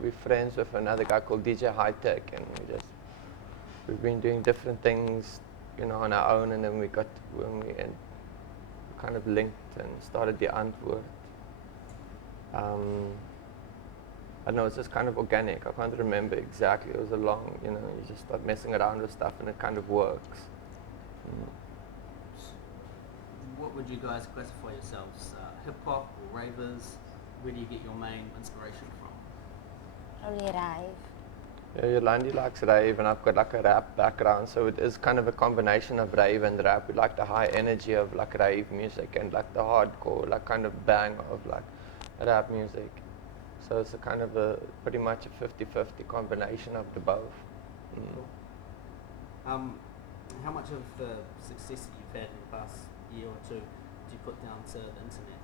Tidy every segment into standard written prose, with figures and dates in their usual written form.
we're friends with another guy called DJ High Tech, and we've been doing different things, on our own, and then kind of linked and started the Antwoord. I know it's just kind of organic. I can't remember exactly. It was a long, you just start messing around with stuff and it kind of works. What would you guys classify yourselves? Hip hop or ravers? Where do you get your main inspiration from? Probably rave. Yeah, Yolandi likes rave, and I've got like a rap background, so it is kind of a combination of rave and rap. We like the high energy of like rave music and like the hardcore, like kind of bang of like rap music. So it's a kind of pretty much a 50-50 combination of the both. Cool. How much of the success that you've had in the past year or two do you put down to the internet?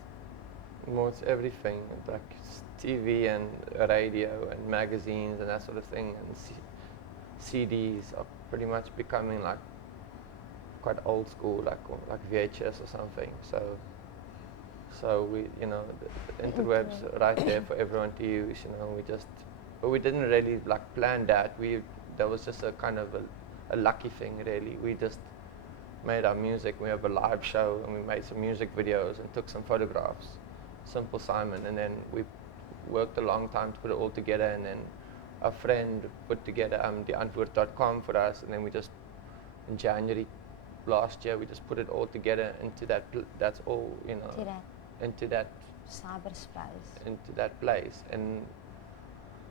Well, it's everything, like TV and radio and magazines and that sort of thing, and CDs are pretty much becoming like quite old school, like VHS or something. So we, the interwebs are right there for everyone to use. But we didn't really like plan that. That was just a kind of a lucky thing, really. We just made our music. We have a live show, and we made some music videos and took some photographs. Simple Simon, and then we worked a long time to put it all together, and then a friend put together the Antwoord.com for us, and then we just in January last year we just put it all together into that's all into that cyberspace, into that place. And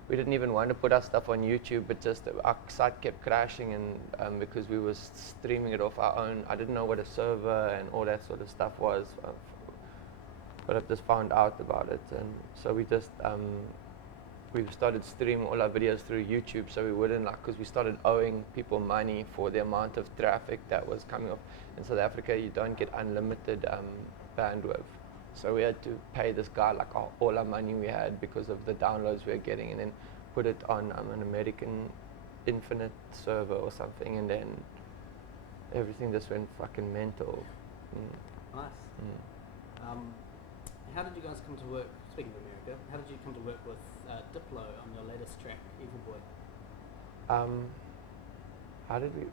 we didn't even want to put our stuff on YouTube, but just our site kept crashing, and because we were streaming it off our own. I didn't know what a server and all that sort of stuff was, but I just found out about it, and so we just we started streaming all our videos through YouTube, so we wouldn't because we started owing people money for the amount of traffic that was coming off. In South Africa, you don't get unlimited bandwidth, so we had to pay this guy like all our money we had because of the downloads we were getting, and then put it on an American infinite server or something, and then everything just went fucking mental. Nice. How did you guys come to work, speaking of America, how did you come to work with Diplo on your latest track, Evil Boy? How did we,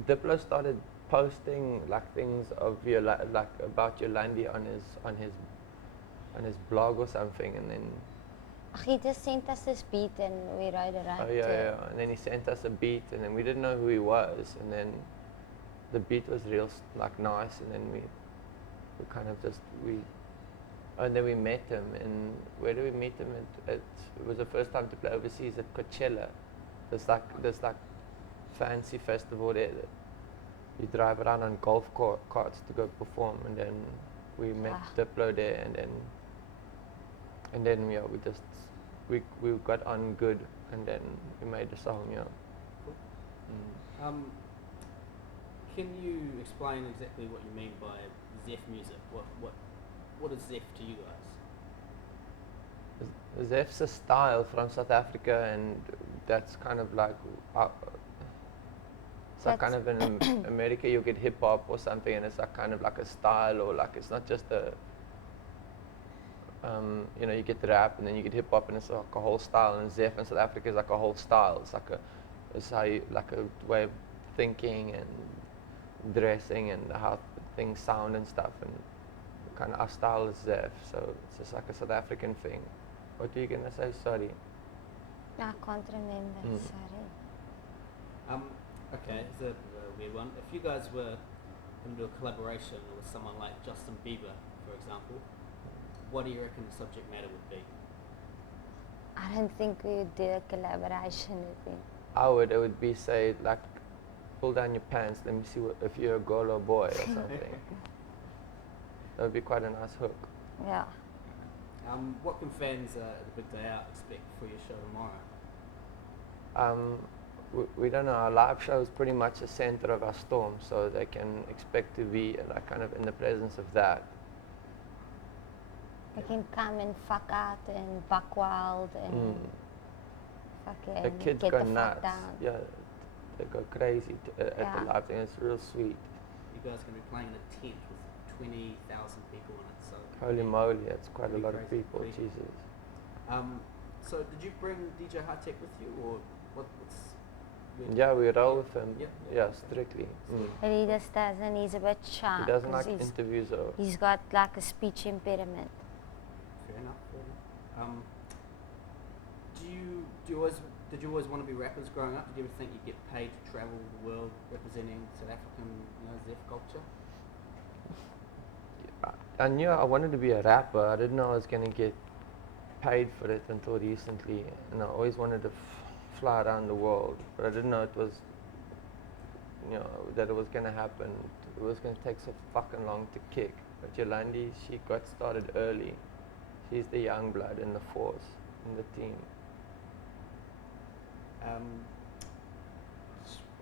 Diplo started posting like things of like about Yolandi on his blog or something, and then he just sent us this beat and we wrote it right. Oh yeah, and then he sent us a beat, and then we didn't know who he was, and then the beat was real like nice, and then we kind of just and then we met him, and where did we meet him? It was the first time to play overseas at Coachella. There's like fancy festival there that you drive around on golf carts to go perform, and then we met Diplo there, and then yeah, we got on good, and then we made the song. Yeah. Cool. Can you explain exactly what you mean by Zef music? What is Zef to you guys? Zef's a style from South Africa, and that's kind of like so kind of in America you get hip hop or something, and it's like kind of like a style, or like it's not just a you get rap and then you get hip hop, and it's like a whole style. And Zef in South Africa is like a whole style. It's how you, like a way of thinking and dressing and how things sound and stuff, and kind of our style is Zef, so it's just like a South African thing. What are you gonna say? Sorry. I can't remember. Sorry. Okay, it's a weird one. If you guys were going to do a collaboration with someone like Justin Bieber, for example, what do you reckon the subject matter would be? I don't think we would do a collaboration with him. It would be, say, like, pull down your pants, let me see if you're a girl or boy or something. That would be quite a nice hook. Yeah. What can fans at the big day out expect for your show tomorrow? We don't know. Our live show is pretty much the center of our storm, so they can expect to be like kind of in the presence of that. They can come and fuck out and buck wild and fucking the kids get go the nuts. fuck down. Yeah, they go crazy at the live thing. It's real sweet. You guys are going to be playing in a tent with 20,000 people in it, so holy moly, it's quite a lot of crazy, people. crazy. Jesus. So did you bring DJ High Tech with you, or what's? Yeah, we roll with him. Yep. Yeah, strictly. But he just doesn't, he's a bit shy. He doesn't 'cause like interviews or. he's got like a speech impediment. Fair enough. Fair enough. Did you always want to be rappers growing up? Did you ever think you'd get paid to travel the world representing South African, Zef culture? I knew I wanted to be a rapper. I didn't know I was going to get paid for it until recently. And I always wanted to fly around the world, but I didn't know it was, that it was going to happen. It was going to take so fucking long to kick. But Yolandi, she got started early. She's the young blood in the force, in the team.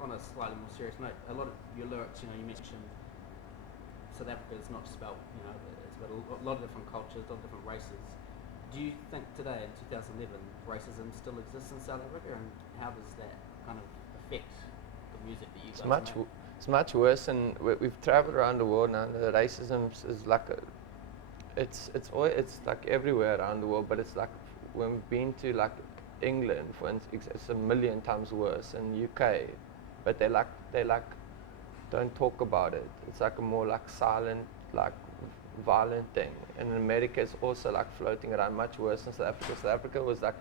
On a slightly more serious note, a lot of your lyrics, you mentioned South Africa is not just about, it's about a lot of different cultures, a lot of different races. Do you think today, in 2011, racism still exists in South Africa, and how does that kind of affect the music that you guys make? It's much worse, and we've traveled around the world now. The racism is like it's like everywhere around the world, but it's like when we've been to like England, for instance, it's a million times worse. In UK, but they don't talk about it. It's like a more like silent, like violent thing. And in America, it's also like floating around, much worse than South Africa. South Africa was like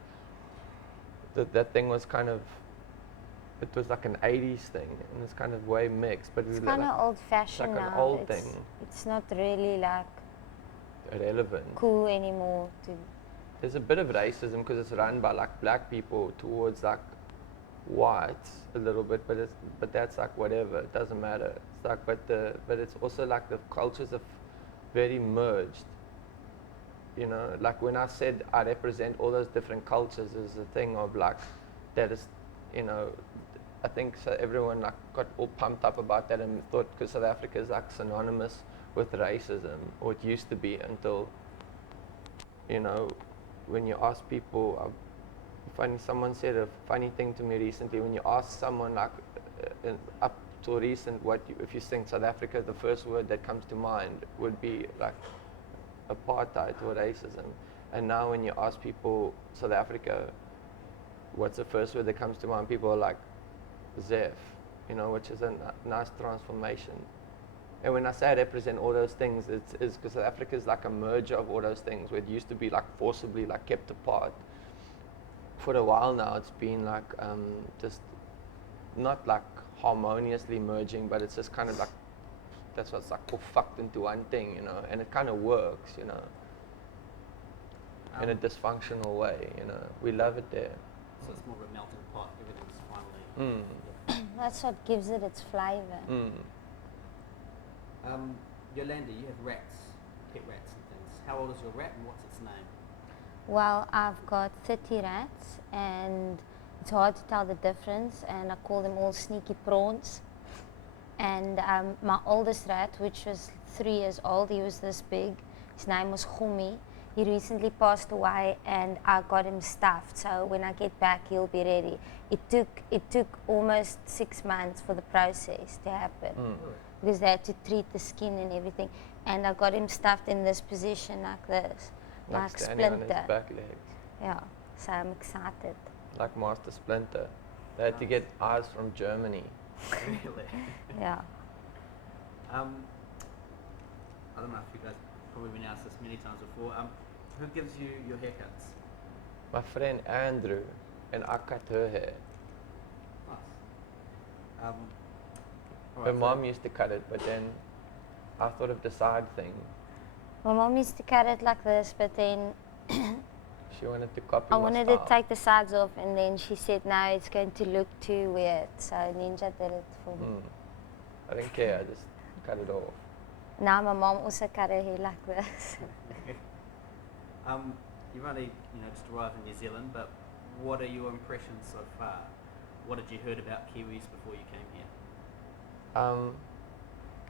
that thing was kind of. It was like an 80s thing, and it's kind of way mixed. But it's kind of old-fashioned now. It's like now. an old thing. It's not really like relevant. Cool anymore. There's a bit of racism because it's run by like black people towards like whites a little bit, but that's like whatever. It doesn't matter. It's like but it's also like the cultures are very merged. Like when I said I represent all those different cultures, is a thing of like that is, I think so everyone like got all pumped up about that and thought because South Africa is like synonymous with racism, or it used to be until, when you ask people, someone said a funny thing to me recently. When you ask someone like up to recent, if you think South Africa, the first word that comes to mind would be like apartheid or racism. And now when you ask people South Africa, what's the first word that comes to mind? People are like Zef, which is a nice transformation. And when I say I represent all those things, it's because South Africa is like a merger of all those things, where it used to be like forcibly like kept apart. For a while now, it's been like just not like harmoniously merging, but it's just kind of like that's what's like all fucked into one thing, and it kind of works, in a dysfunctional way, We love it there. So it's more of a melting pot. Everything's finally. That's what gives it its flavor. Yolanda, you have rats, pet rats and things. How old is your rat and what's its name? Well, I've got 30 rats, and it's hard to tell the difference, and I call them all sneaky prawns. And my oldest rat, which was 3 years old, he was this big. His name was Gumi. He recently passed away, and I got him stuffed. So when I get back, he'll be ready. It took almost 6 months for the process to happen, because they had to treat the skin and everything. And I got him stuffed in this position like this, like standing Splinter. on his back legs. Yeah, so I'm excited. Like Master Splinter. They had to get eyes from Germany. Really? Yeah. I don't know if you guys probably been asked this many times before. Who gives you your haircuts? My friend Andrew, and I cut her hair. Nice. Her mom used to cut it, but then I thought of the side thing. My mom used to cut it like this, but then She wanted to copy I my wanted style. to take the sides off, and then she said, no, it's going to look too weird. So Ninja did it for me. I didn't care, I just cut it off. Now my mom also cut her hair like this. You've only just arrived in New Zealand, but what are your impressions so far? What had you heard about Kiwis before you came here?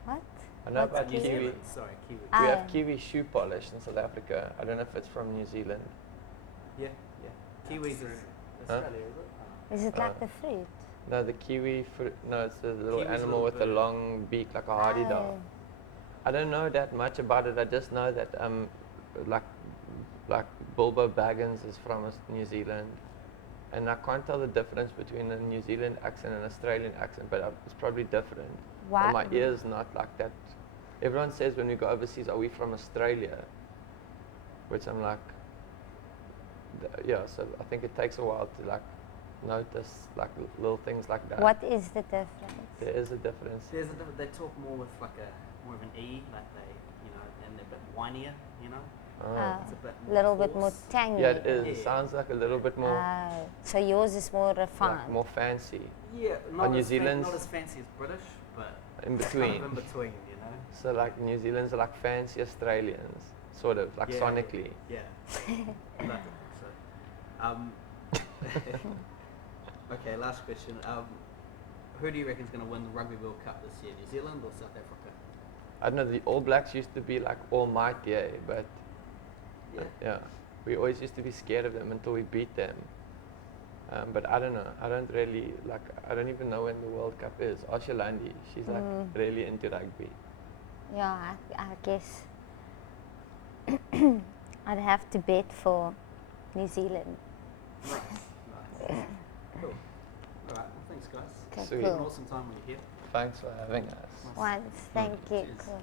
What? I know What's about New Kiwi. Zealand, sorry, Kiwi. We have Kiwi shoe polish in South Africa. I don't know if it's from New Zealand. Yeah. Kiwis is Australia, is it? Is it like the fruit? No, the kiwi fruit. No, it's a little Kiwi's a animal little with a bird. long beak like a hardy dog. I don't know that much about it. I just know that like like Bilbo Baggins is from New Zealand, and I can't tell the difference between a New Zealand accent and an Australian accent, but it's probably different. But my ear's not like that. Everyone says when we go overseas, are we from Australia? Which I'm like, yeah, so I think it takes a while to like notice like little things like that. What is the difference? There is a difference. They talk more with like more of an E, like they, you know, and they're a bit whinier, you know. It's a bit little bit more tangy. Yeah, it is. It sounds like a little bit more. So yours is more refined. Like more fancy. Yeah, New Zealand's not as fancy as British, but in between. Kind of in between, you know. So like New Zealand's are like fancy Australians, sort of like sonically. Yeah. I don't think so. Okay, last question. Who do you reckon is going to win the Rugby World Cup this year, New Zealand or South Africa? I don't know. The All Blacks used to be like almighty, but yeah, we always used to be scared of them until we beat them. But I don't know. I don't really like. I don't even know when the World Cup is. Ashalandi, she's like really into rugby. Yeah, I guess I'd have to bet for New Zealand. Nice. Cool. All right. Well, thanks, guys. Okay, Sweet. cool. An awesome time when you're here. Thanks for having us. Once, thank you. Cheers. Cool.